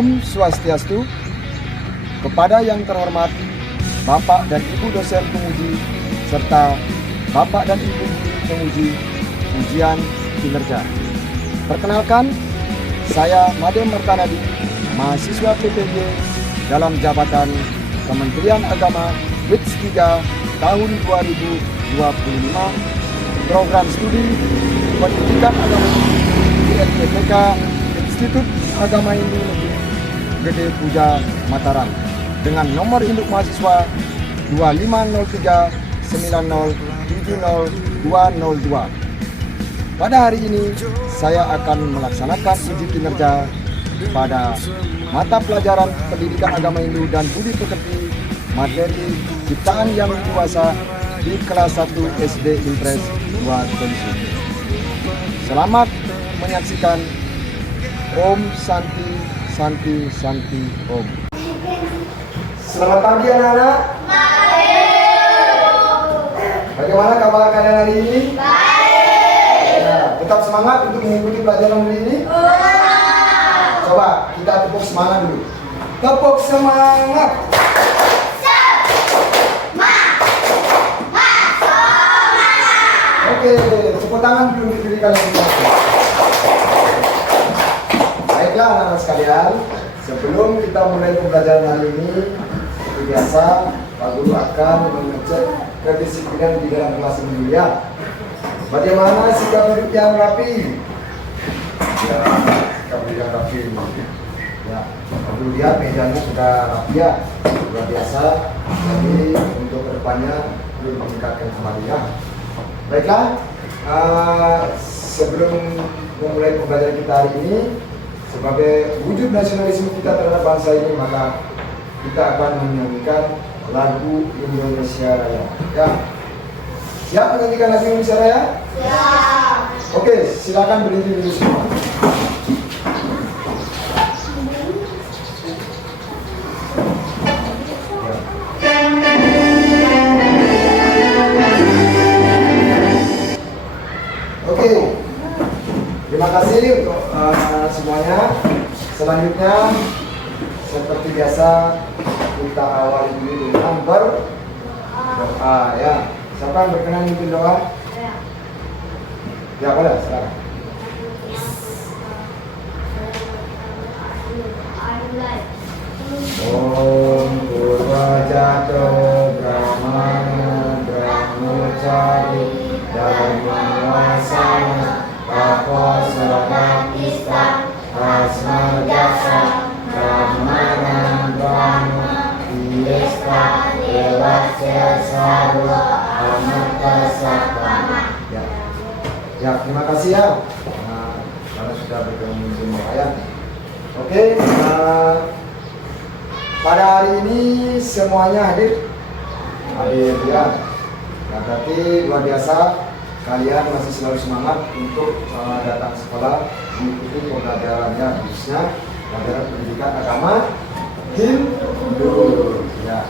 Om Swastiastu. Kepada yang terhormat Bapak dan Ibu dosen penguji serta Bapak dan Ibu penguji ujian kinerja. Perkenalkan, saya Made Mertanadi, mahasiswa PPJ dalam jabatan Kementerian Agama Batch 3 tahun 2025, program studi Pendidikan Agama di LPTK Institut Agama Hindu Negeri Gede Puja Mataram dengan nomor induk mahasiswa 25039070202. Pada hari ini saya akan melaksanakan uji kinerja pada mata pelajaran Pendidikan Agama Hindu dan Budi Pekerti materi Ciptaan Yang Dewasa di kelas 1 SD Impres 2 Selamat menyaksikan. Om Santi Santi Santi Om. Selamat pagi anak-anak. Bagaimana kabar kalian hari ini? Baik. Nah, tetap semangat untuk mengikuti pelajaran hari ini? Coba kita tepuk semangat dulu. Tepuk semangat. Oke, tepuk tangan dulu diri kalian semua. Baiklah anak-anak sekalian, sebelum kita mulai pembelajaran hari ini, seperti biasa, Pak Guru akan mengecek kedisiplinan di dalam kelas ini dulu ya. Bagaimana sikap duduk yang rapi? Ya, sikap duduk yang rapi. Ya, Pak Guru lihat mejanya sudah rapi ya, luar biasa. Jadi untuk kedepannya perlu meningkatkan kembali ya. Baiklah, sebelum memulai pembelajaran kita hari ini, sebagai wujud nasionalisme kita terhadap bangsa ini, maka kita akan menyanyikan lagu Indonesia Raya. Ya, siap menyanyikan lagu Indonesia Raya? Siap. Oke, silakan berdiri dulu semua. Oke, terima kasih untuk semuanya. Selanjutnya, seperti biasa, kita awali dulu dengan berdoa ya. Siapa yang berkenan memimpin doa? Ya, boleh, silakan. Om Purwajato Brahmana Brahmacari Dharmawasana Papo Soratista Asma Jasa Brahmana Brahma Iesta Dewasya Sarwa Amarta Sakama. Ya, terima kasih ya. Karena sudah berkenan ya. Oke, pada hari ini semuanya hadir ya. Nah, berarti luar biasa kalian masih selalu semangat untuk datang sekolah mengikuti pembelajarannya, khususnya pelajaran pendidikan agama Hindu. Ya.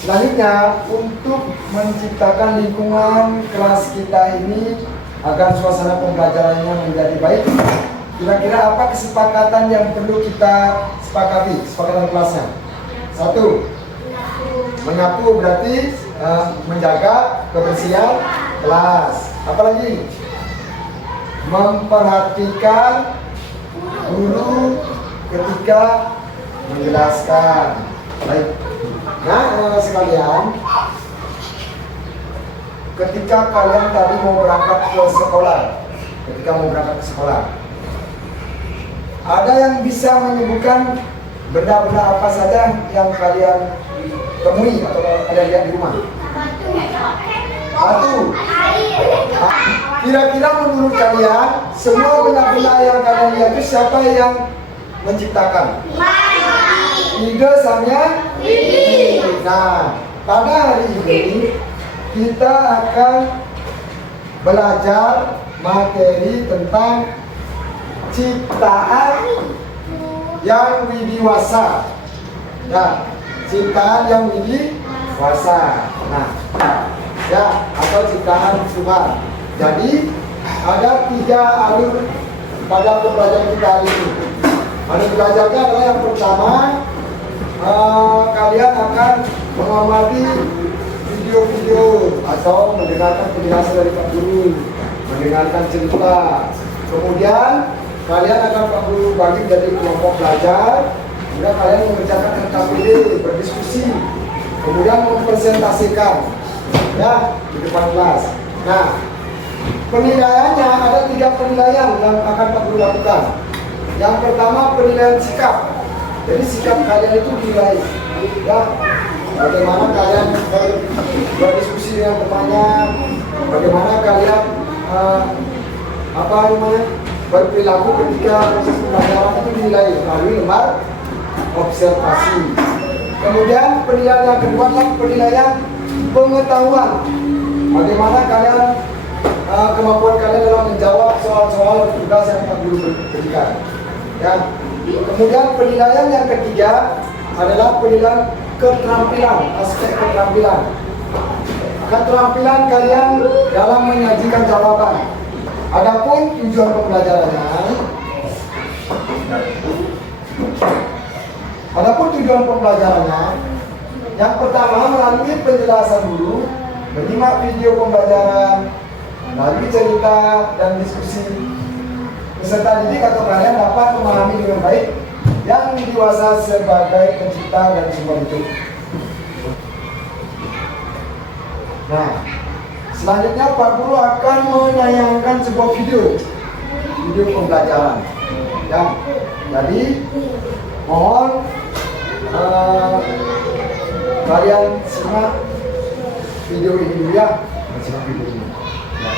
Selanjutnya, untuk menciptakan lingkungan kelas kita ini agar suasana pembelajarannya menjadi baik, kira-kira apa kesepakatan yang perlu kita sepakati, kesepakatan kelasnya? 1. Menyapu berarti menjaga kebersihan kelas. Apalagi? Memperhatikan guru ketika menjelaskan. Baik. Nah, sekalian, ketika kalian tadi mau berangkat ke sekolah, ada yang bisa menyebutkan benda-benda apa saja yang kalian temui atau ada lihat di rumah? Batu. Kira-kira menurut kalian semua benda-benda yang kalian lihat itu siapa yang menciptakan? Ide Samya. Nah, pada hari ini kita akan belajar materi tentang ciptaan yang widiwasa. Ya, ciptaan yang widiwasa. Nah, ya, atau ciptaan Tuhan. Jadi ada 3 alur pada pembelajaran kita hari ini. Mari belajarnya adalah yang pertama, kalian akan mengamati video-video atau mendengarkan penjelasan dari Pak Guru, mendengarkan cerita. Kemudian kalian akan Pak Guru bagi menjadi kelompok belajar. Kemudian kalian mengerjakan RKPD, berdiskusi, kemudian mempresentasikan ya di depan kelas. Nah, penilaiannya ada 3 penilaian yang akan Pak Guru lakukan. Yang pertama penilaian sikap. Jadi sikap kalian itu dinilai ya, bagaimana kalian berdiskusi dengan temannya, bagaimana kalian berperilaku ketika proses pembelajaran itu dinilai melalui lembar observasi. Kemudian penilaian yang kedua adalah penilaian pengetahuan. Bagaimana kalian kemampuan kalian dalam menjawab soal-soal tugas yang Pak Guru berikan. Ya. Kemudian penilaian yang ketiga adalah penilaian keterampilan, aspek keterampilan. Keterampilan kalian dalam menyajikan jawaban. Adapun tujuan pembelajarannya, yang pertama melalui penjelasan guru, menyimak video pembelajaran, melalui cerita dan diskusi. Peserta didik atau kalian dapat memahami dengan baik yang dewasa sebagai pencipta dan sumber hidup. Nah, selanjutnya Pak Guru akan menayangkan sebuah video pembelajaran. Ya, jadi mohon kalian simak video ini dulu ya. Simak video ini. Ya.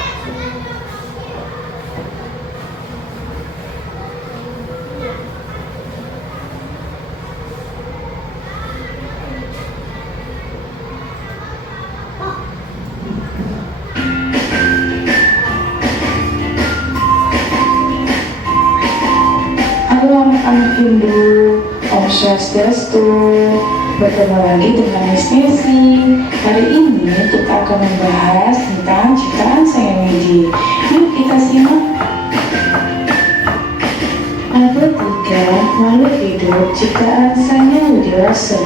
Halo anak-anak Hindu, Om Swastiastu. Bertemu lagi dengan Miss Nessie. Hari ini kita akan membahas tentang ciptaan Sang Widi. Yuk kita simak. Ada 3 makhluk hidup ciptaan Sang Widiwasa.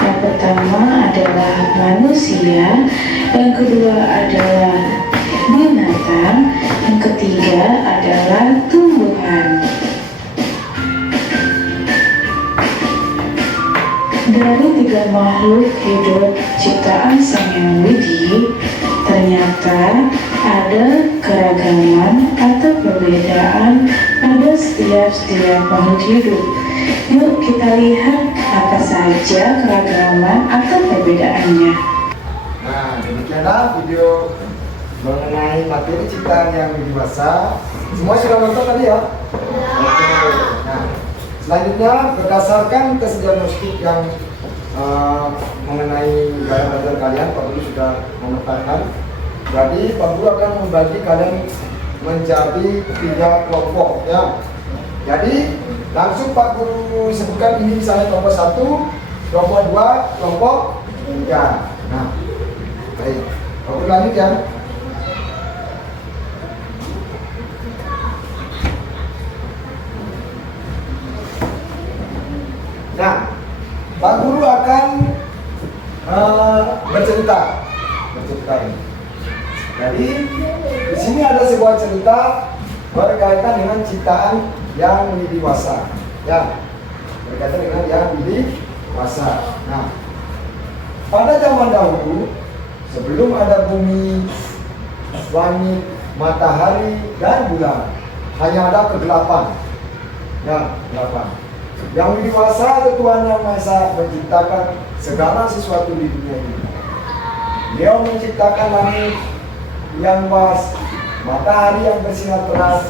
Yang pertama adalah manusia, yang kedua adalah binatang, yang ketiga adalah tumbuhan. Dari 3 makhluk hidup ciptaan Sang Hyang Widi, ternyata ada keragaman atau perbedaan pada setiap makhluk hidup. Yuk kita lihat apa saja keragaman atau perbedaannya. Nah, demikianlah video mengenai materi ciptaan yang dewasa. Semua sudah nonton tadi ya? Nah, selanjutnya berdasarkan tes diagnostik yang mengenai gaya belajar kalian, Pak Guru sudah memetakan. Jadi Pak Guru akan membagi kalian menjadi 3 kelompok ya. Jadi langsung Pak Guru sebutkan ini misalnya kelompok 1, kelompok 2, kelompok 3. Nah, baik. Pak Guru lanjut ya. Nah, Pak Guru akan bercerita ini. Jadi di sini ada sebuah cerita berkaitan dengan ciptaan yang dewasa. Ya, berkaitan dengan yang dewasa. Nah, pada zaman dahulu sebelum ada bumi, langit, matahari dan bulan, hanya ada kegelapan. Ya, kegelapan. Yang dewasa atau Tuhan Yang Maha Esa menciptakan segala sesuatu di dunia ini. Dia menciptakan langit yang luas, matahari yang bersinar terang,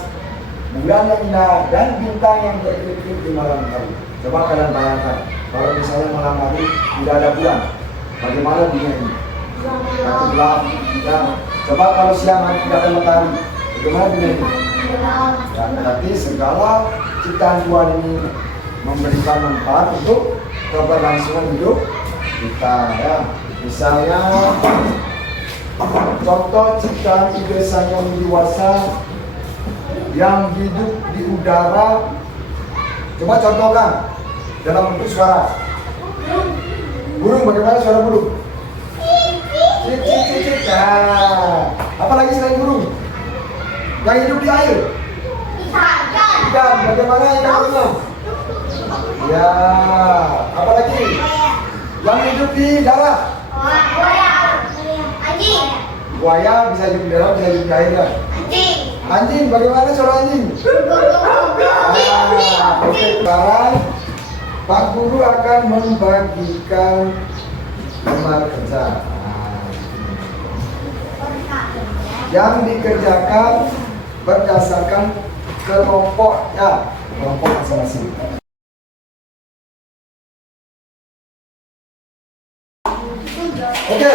bulan yang indah, dan bintang yang berkelip-kelip di malam hari. Coba kalian bayangkan, kalau misalnya malam hari tidak ada bulan, bagaimana dunia ini? Satu gelap. Ya. Coba kalau siang hari tidak ada matahari, bagaimana dunia ini? Ya, berarti segala ciptaan Tuhan ini memberikan manfaat untuk keberlangsungan hidup kita ya. Misalnya contoh ciptaan ide Sang Yang Widiwasa yang hidup di udara Coba contohkan dalam bentuk suara. Burung, bagaimana suara burung? Cik, cik, cik, cik. Nah, apa lagi selain burung? Yang hidup di air? Ikan, bagaimana ikannya? Ya, apa lagi? Yang hidup di darat? Buaya bisa hidup di darat, bisa hidup di air kan? Anjing, bagaimana suara anjing? Oke, sekarang Pak Guru akan membagikan lembar kerja. Yang dikerjakan berdasarkan kelompoknya, kelompok masing-masing. Oke,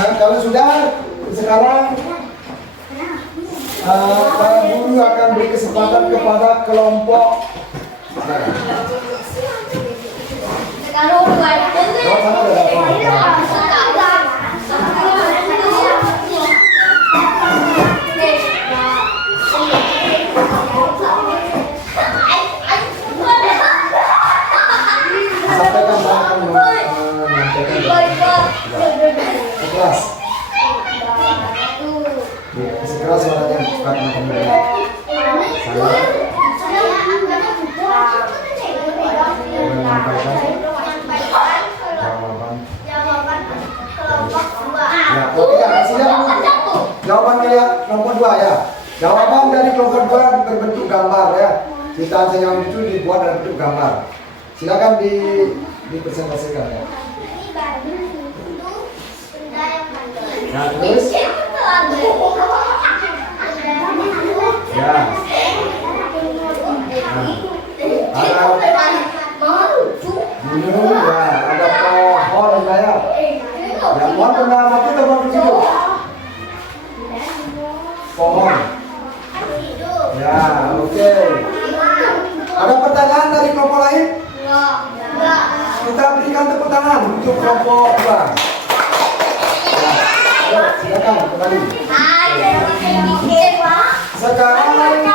nah, kalau sudah, sekarang Pak Guru akan beri kesempatan kepada kelompok. Keras. Masih keras suaranya, bukan jawaban kalian kelompok 2 ya. Jawaban dari kelompok 2 berbentuk gambar ya. Cita yang itu dibuat dalam bentuk gambar. Silakan dipresentasikan ya. Nah, terus ya. Gunung ya, ada pohon ya. Ya, pohon benda mati atau benda hidup? Pohon. Ya, oke. Ada pertanyaan dari kelompok lain? Kita berikan tepuk tangan untuk kelompok 2. Ya, silakan kembali. Sekarang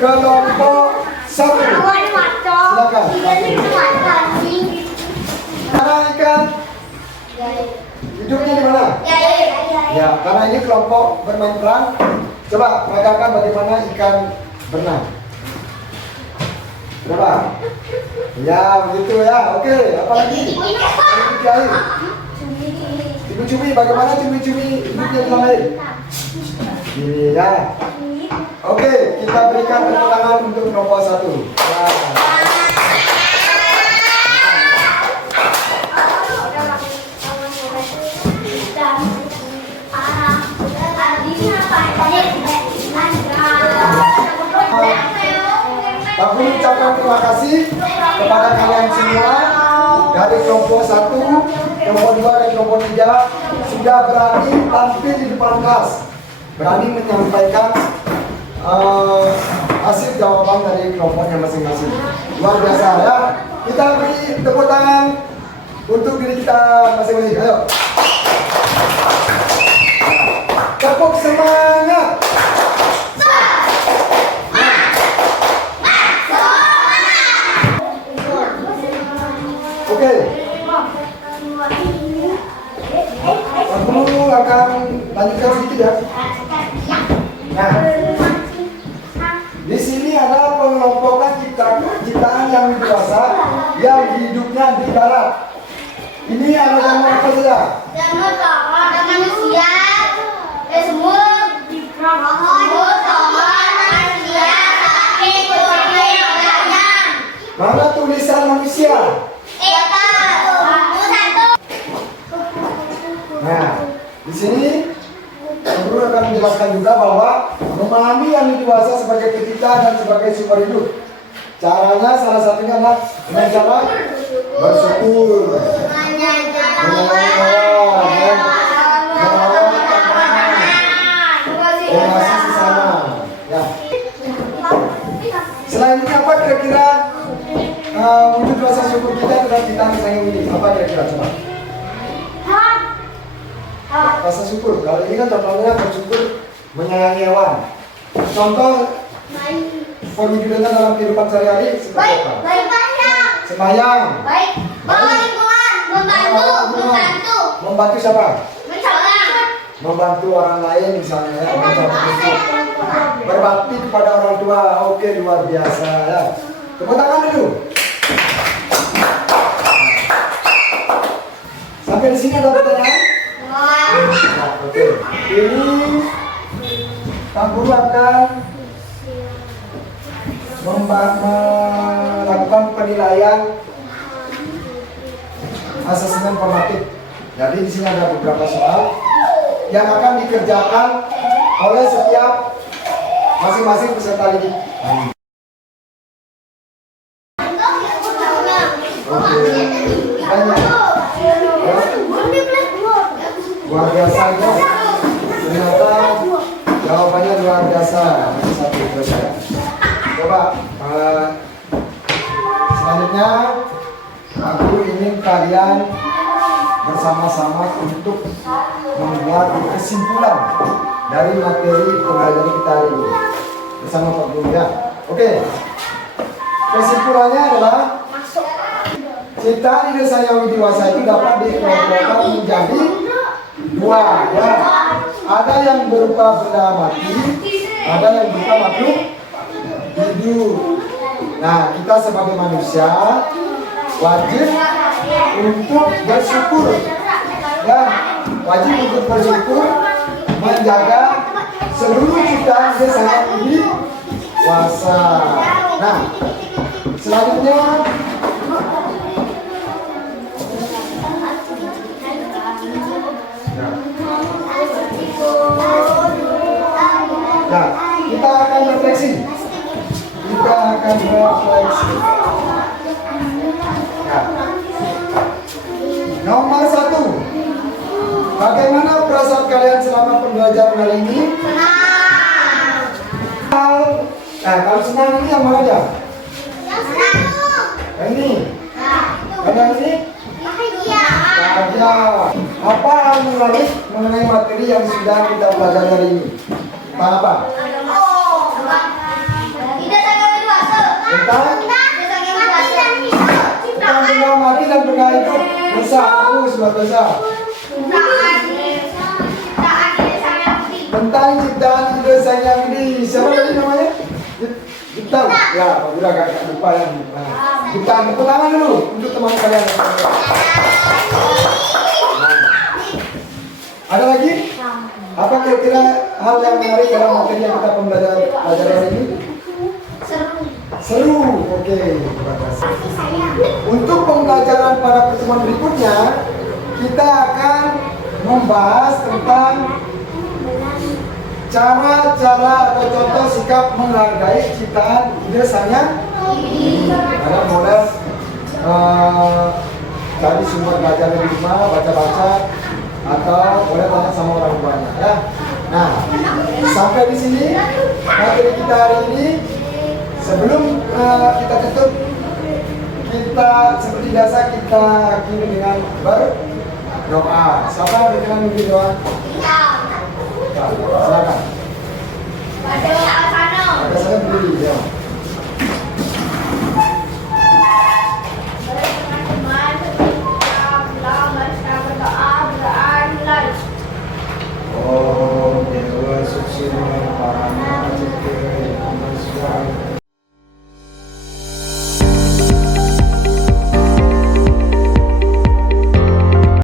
kelompok 1. Silakan. Karena ikan hidupnya di mana? Ya, karena ini kelompok bermain peran. Coba peragakan bagaimana ikan berenang. Berapa? Ya, begitu ya. Oke, apa lagi? Di air. Cumi-cumi, bagaimana cumi-cumi hidupnya di air? Ini ya. Oke, kita berikan tepuk tangan untuk kelompok 1. Ya. Pak Guru ucapkan terima kasih kepada kalian semua dari kelompok 1, kelompok 2 dan kelompok 3 sudah berani tampil di depan kelas, berani menyampaikan hasil jawaban dari kelompoknya masing-masing. Luar biasa ya. Kita beri tepuk tangan untuk diri kita masing-masing. Ayo. Tepuk semangat. Oke. Aku akan lanjutkan sedikit ya. Nah, di sini ada pengelompokan ciptaan yang dewasa yang hidupnya di darat. Ini ada gambar apa saja? Gambar ada manusia, semut, pohon, manusia, sapi, kucing, ayam. Mana tulisan manusia? Nah, di sini Guru akan menjelaskan juga bahwa memahami yang dewasa sebagai pencipta dan sebagai sumber hidup. Caranya salah satunya adalah dengan cara bersyukur, mengasihi sesama. Ya. Selain ini apa kira-kira wujud rasa syukur kita terhadap kita sayang ini? Apa kira-kira coba? Rasa syukur. Kalau ini kan contohnya bersyukur menyayangi hewan. Contoh perwujudannya dalam kehidupan sehari-hari seperti Baik, apa? baik banyak. Sembahyang. Baik, bawa lingkungan, membantu. Membantu siapa? Mencolok. Membantu orang lain misalnya ya, orang tertentu. Berbakti kepada orang tua. Oke, luar biasa ya. Tepuk tangan dulu. Sampai di sini ada pertanyaan? Nah, oke. Ini Pak Guru akan melakukan penilaian asesmen formatif. Jadi di sini ada beberapa soal yang akan dikerjakan oleh setiap masing-masing peserta didik. Oke, banyak. Luar biasa ya. Ternyata jawabannya luar biasa. Satu persen. Coba selanjutnya aku ingin kalian bersama-sama untuk membuat kesimpulan dari materi pembelajaran kita hari ini bersama Pak Guru ya. Oke. Kesimpulannya adalah ciptaan ide saya widiwasa itu dapat dikelompokkan menjadi dua ya. Ada yang berupa benda mati, ada yang berupa makhluk hidup. Nah, kita sebagai manusia wajib untuk bersyukur ya, wajib untuk bersyukur, menjaga seluruh ciptaan ide saya widiwasa. Nah, selanjutnya nah, kita akan refleksi. Nah, nomor 1. Bagaimana perasaan kalian selama pembelajaran hari ini? Nah, kalau senang ini yang mana aja? Yang ini. Yang ini? Bahagia. Apa yang menarik mengenai materi yang sudah kita pelajari hari ini? Tentang apa? Tentang benda mati dan benda hidup. Dosa, buat dosa. Tentang ciptaan ide saya ini. Siapa tadi namanya? Ciptaan. Ya, Pak Guru agak lupa yang ciptaan. Tepuk tangan dulu untuk teman kalian. Ada lagi? Apa kira-kira hal yang menarik dalam materi yang kita pelajaran hari ini? Seru. Oke. Untuk pembelajaran pada pertemuan berikutnya, kita akan membahas tentang cara-cara atau contoh sikap menghargai ciptaan ide saya. Ada model cari sumber belajar di rumah, baca-baca, atau boleh tanya sama orang tuanya ya. Nah, sampai di sini materi kita hari ini. Sebelum kita tutup, kita seperti biasa kita akhiri dengan berdoa. Siapa yang berkenan memimpin doa?